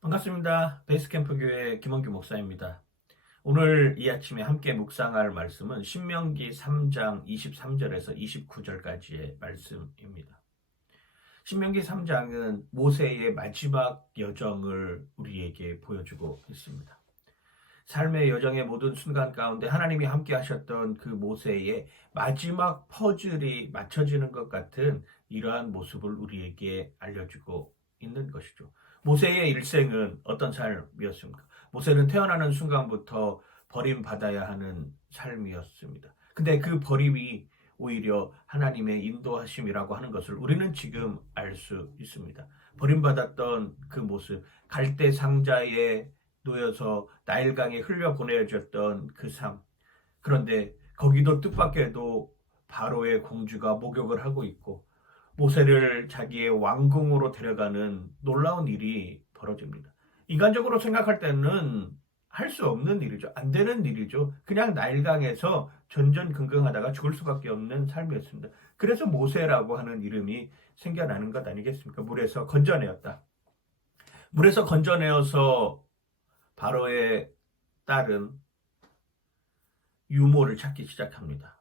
반갑습니다. 베이스캠프 교회 김원규 목사입니다. 오늘 이 아침에 함께 묵상할 말씀은 신명기 3장 23절에서 29절까지의 말씀입니다. 신명기 3장은 모세의 마지막 여정을 우리에게 보여주고 있습니다. 삶의 여정의 모든 순간 가운데 하나님이 함께 하셨던 그 모세의 마지막 퍼즐이 맞춰지는 것 같은 이러한 모습을 우리에게 알려주고 있는 것이죠. 모세의 일생은 어떤 삶이었습니까? 모세는 태어나는 순간부터 버림받아야 하는 삶이었습니다. 근데 그 버림이 오히려 하나님의 인도하심이라고 하는 것을 우리는 지금 알 수 있습니다. 버림받았던 그 모습, 갈대 상자에 놓여서 나일강에 흘려보내졌던 그 삶. 그런데 거기도 뜻밖에도 바로의 공주가 목욕을 하고 있고 모세를 자기의 왕궁으로 데려가는 놀라운 일이 벌어집니다. 인간적으로 생각할 때는 할 수 없는 일이죠. 안 되는 일이죠. 그냥 나일강에서 전전긍긍하다가 죽을 수밖에 없는 삶이었습니다. 그래서 모세라고 하는 이름이 생겨나는 것 아니겠습니까? 물에서 건져내었다. 물에서 건져내어서 바로의 딸은 유모를 찾기 시작합니다.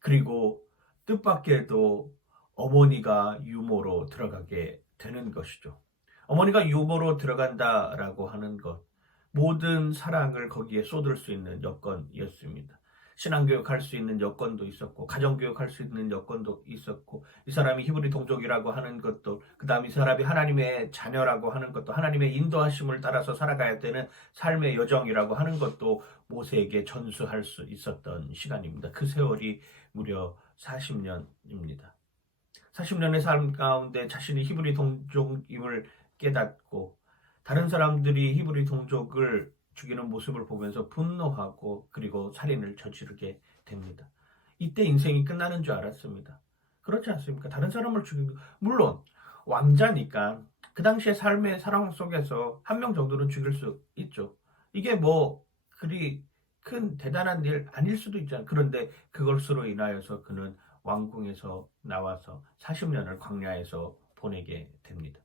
그리고 뜻밖에도 어머니가 유모로 들어가게 되는 것이죠. 어머니가 유모로 들어간다라고 하는 것, 모든 사랑을 거기에 쏟을 수 있는 여건이었습니다. 신앙교육 할 수 있는 여건도 있었고, 가정교육 할 수 있는 여건도 있었고, 이 사람이 히브리 동족이라고 하는 것도, 그 다음 이 사람이 하나님의 자녀라고 하는 것도, 하나님의 인도하심을 따라서 살아가야 되는 삶의 여정이라고 하는 것도 모세에게 전수할 수 있었던 시간입니다. 그 세월이 무려 40년입니다. 40년의 삶 가운데 자신이 히브리 동족임을 깨닫고 다른 사람들이 히브리 동족을 죽이는 모습을 보면서 분노하고 그리고 살인을 저지르게 됩니다. 이때 인생이 끝나는 줄 알았습니다. 그렇지 않습니까? 다른 사람을 죽이고 물론 왕자니까 그 당시의 삶의 상황 속에서 한 명 정도는 죽일 수 있죠. 이게 뭐 그리 큰 대단한 일 아닐 수도 있잖아요. 그런데 그것으로 인하여서 그는 왕궁에서 나와서 40년을 광야에서 보내게 됩니다.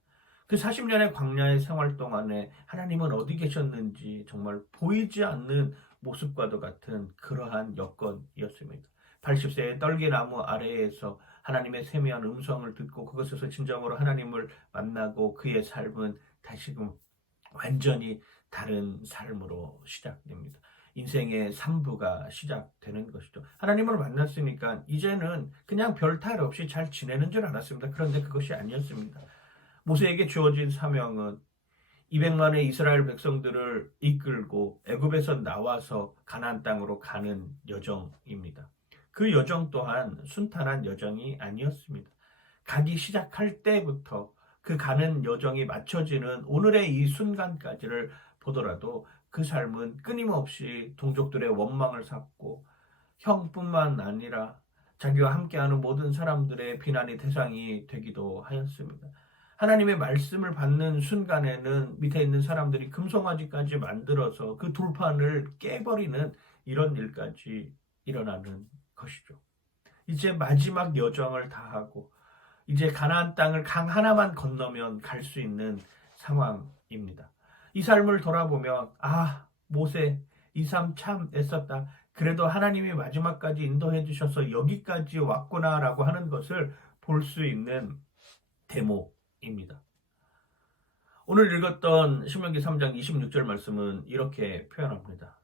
그 40년의 광야의 생활 동안에 하나님은 어디 계셨는지 정말 보이지 않는 모습과도 같은 그러한 여건이었습니다. 80세의 떨기나무 아래에서 하나님의 세미한 음성을 듣고 그것에서 진정으로 하나님을 만나고 그의 삶은 다시금 완전히 다른 삶으로 시작됩니다. 인생의 3부가 시작되는 것이죠. 하나님을 만났으니까 이제는 그냥 별 탈 없이 잘 지내는 줄 알았습니다. 그런데 그것이 아니었습니다. 모세에게 주어진 사명은 200만의 이스라엘 백성들을 이끌고 애굽에서 나와서 가나안 땅으로 가는 여정입니다. 그 여정 또한 순탄한 여정이 아니었습니다. 가기 시작할 때부터 그 가는 여정이 맞춰지는 오늘의 이 순간까지를 보더라도 그 삶은 끊임없이 동족들의 원망을 샀고 형뿐만 아니라 자기와 함께하는 모든 사람들의 비난의 대상이 되기도 하였습니다. 하나님의 말씀을 받는 순간에는 밑에 있는 사람들이 금송아지까지 만들어서 그 돌판을 깨버리는 이런 일까지 일어나는 것이죠. 이제 마지막 여정을 다하고 이제 가나안 땅을 강 하나만 건너면 갈 수 있는 상황입니다. 이 삶을 돌아보면 모세 이 삶 참 애썼다. 그래도 하나님이 마지막까지 인도해 주셔서 여기까지 왔구나라고 하는 것을 볼 수 있는 대목입니다. 오늘 읽었던 신명기 3장 26절 말씀은 이렇게 표현합니다.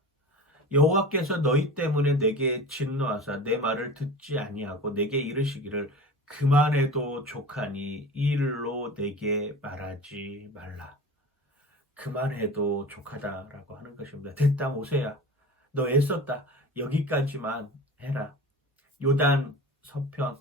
여호와께서 너희 때문에 내게 진노하사 내 말을 듣지 아니하고 내게 이르시기를 그만해도 족하니 이 일로 내게 말하지 말라. 그만해도 족하다라고 하는 것입니다. 됐다 모세야. 너 애썼다. 여기까지만 해라. 요단 서편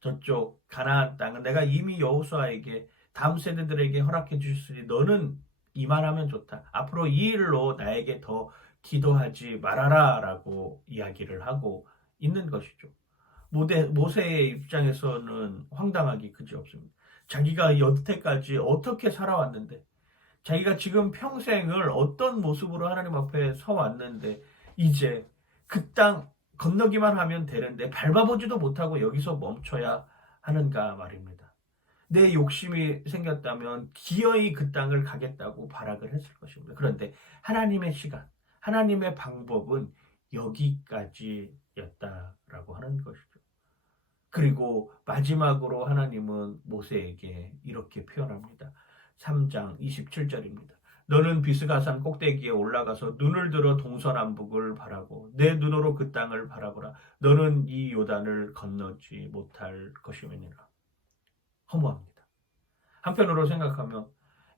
저쪽 가나안 땅은 내가 이미 여호수아에게 다음 세대들에게 허락해 주셨으니 너는 이만하면 좋다. 앞으로 이 일로 나에게 더 기도하지 말아라 라고 이야기를 하고 있는 것이죠. 모세의 입장에서는 황당하기 그지없습니다. 자기가 여태까지 어떻게 살아왔는데 자기가 지금 평생을 어떤 모습으로 하나님 앞에 서왔는데 이제 그 땅 건너기만 하면 되는데 밟아보지도 못하고 여기서 멈춰야 하는가 말입니다. 내 욕심이 생겼다면 기어이 그 땅을 가겠다고 발악을 했을 것입니다. 그런데 하나님의 시간, 하나님의 방법은 여기까지였다라고 하는 것이죠. 그리고 마지막으로 하나님은 모세에게 이렇게 표현합니다. 3장 27절입니다. 너는 비스가산 꼭대기에 올라가서 눈을 들어 동서남북을 바라고 내 눈으로 그 땅을 바라보라. 너는 이 요단을 건너지 못할 것임이니라. 허무합니다. 한편으로 생각하면,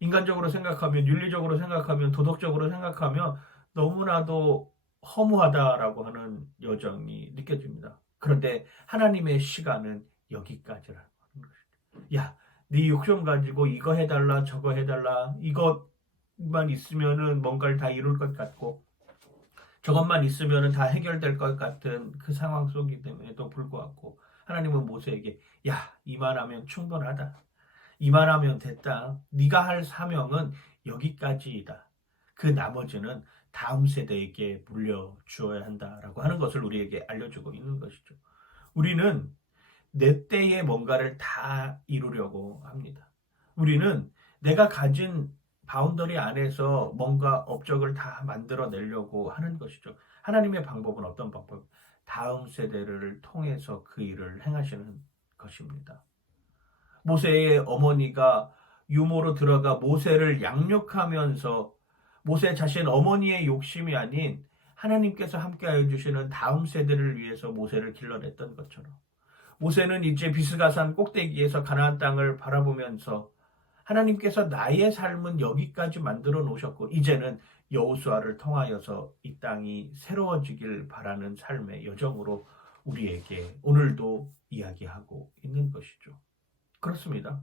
인간적으로 생각하면, 윤리적으로 생각하면, 도덕적으로 생각하면 너무나도 허무하다라고 하는 여정이 느껴집니다. 그런데 하나님의 시간은 여기까지라는 것이죠. 야, 네 욕심 가지고 이거 해달라, 저거 해달라, 이것만 있으면은 뭔가를 다 이룰 것 같고, 저것만 있으면은 다 해결될 것 같은 그 상황 속임에도 불구하고, 하나님은 모세에게, 야, 이만하면 충분하다. 이만하면 됐다. 네가 할 사명은 여기까지이다. 그 나머지는 다음 세대에게 물려주어야 한다라고 하는 것을 우리에게 알려주고 있는 것이죠. 우리는 내 때에 뭔가를 다 이루려고 합니다. 우리는 내가 가진 바운더리 안에서 뭔가 업적을 다 만들어내려고 하는 것이죠. 하나님의 방법은 어떤 방법? 다음 세대를 통해서 그 일을 행하시는 것입니다. 모세의 어머니가 유모로 들어가 모세를 양육하면서 모세 자신 어머니의 욕심이 아닌 하나님께서 함께하여 주시는 다음 세대를 위해서 모세를 길러냈던 것처럼 모세는 이제 비스가산 꼭대기에서 가나안 땅을 바라보면서 하나님께서 나의 삶은 여기까지 만들어 놓으셨고 이제는 여호수아를 통하여서 이 땅이 새로워지길 바라는 삶의 여정으로 우리에게 오늘도 이야기하고 있는 것이죠. 그렇습니다.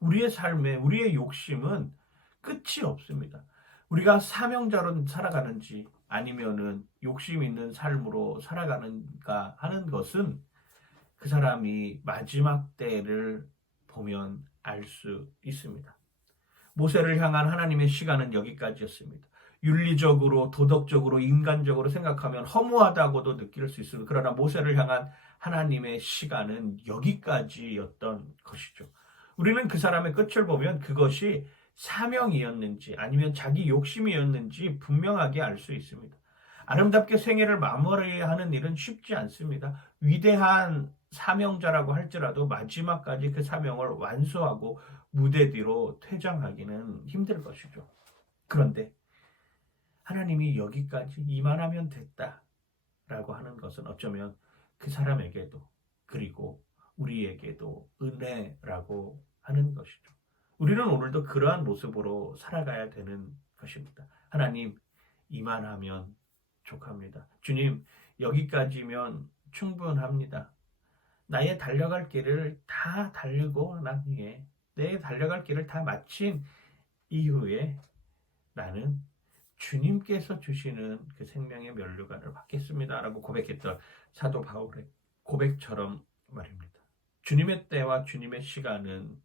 우리의 삶에 우리의 욕심은 끝이 없습니다. 우리가 사명자로 살아가는지 아니면은 욕심 있는 삶으로 살아가는가 하는 것은 그 사람이 마지막 때를 보면 알 수 있습니다. 모세를 향한 하나님의 시간은 여기까지였습니다. 윤리적으로, 도덕적으로, 인간적으로 생각하면 허무하다고도 느낄 수 있습니다. 그러나 모세를 향한 하나님의 시간은 여기까지였던 것이죠. 우리는 그 사람의 끝을 보면 그것이 사명이었는지 아니면 자기 욕심이었는지 분명하게 알 수 있습니다. 아름답게 생애를 마무리하는 일은 쉽지 않습니다. 위대한 사명자라고 할지라도 마지막까지 그 사명을 완수하고 무대 뒤로 퇴장하기는 힘들 것이죠. 그런데 하나님이 여기까지 이만하면 됐다라고 하는 것은 어쩌면 그 사람에게도 그리고 우리에게도 은혜라고 하는 것이죠. 우리는 오늘도 그러한 모습으로 살아가야 되는 것입니다. 하나님, 이만하면 족합니다. 주님, 여기까지면 충분합니다. 나의 달려갈 길을 다 달리고 난 후에 내 달려갈 길을 다 마친 이후에 나는 주님께서 주시는 그 생명의 면류관을 받겠습니다라고 고백했던 사도 바울의 고백처럼 말입니다. 주님의 때와 주님의 시간은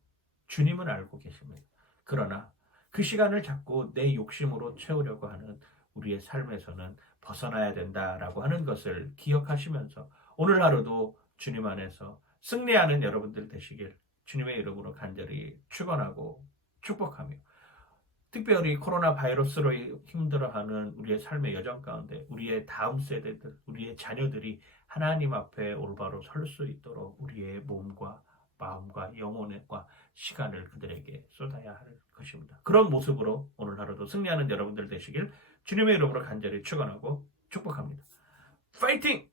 주님은 알고 계십니다. 그러나 그 시간을 자꾸 내 욕심으로 채우려고 하는 우리의 삶에서는 벗어나야 된다라고 하는 것을 기억하시면서 오늘 하루도 주님 안에서 승리하는 여러분들 되시길 주님의 이름으로 간절히 축원하고 축복하며 특별히 코로나 바이러스로 힘들어하는 우리의 삶의 여정 가운데 우리의 다음 세대들, 우리의 자녀들이 하나님 앞에 올바로 설 수 있도록 우리의 몸과 마음과 영혼과 시간을 그들에게 쏟아야 할 것입니다. 그런 모습으로 오늘 하루도 승리하는 여러분들 되시길 주님의 이름으로 간절히 축원하고 축복합니다. 파이팅!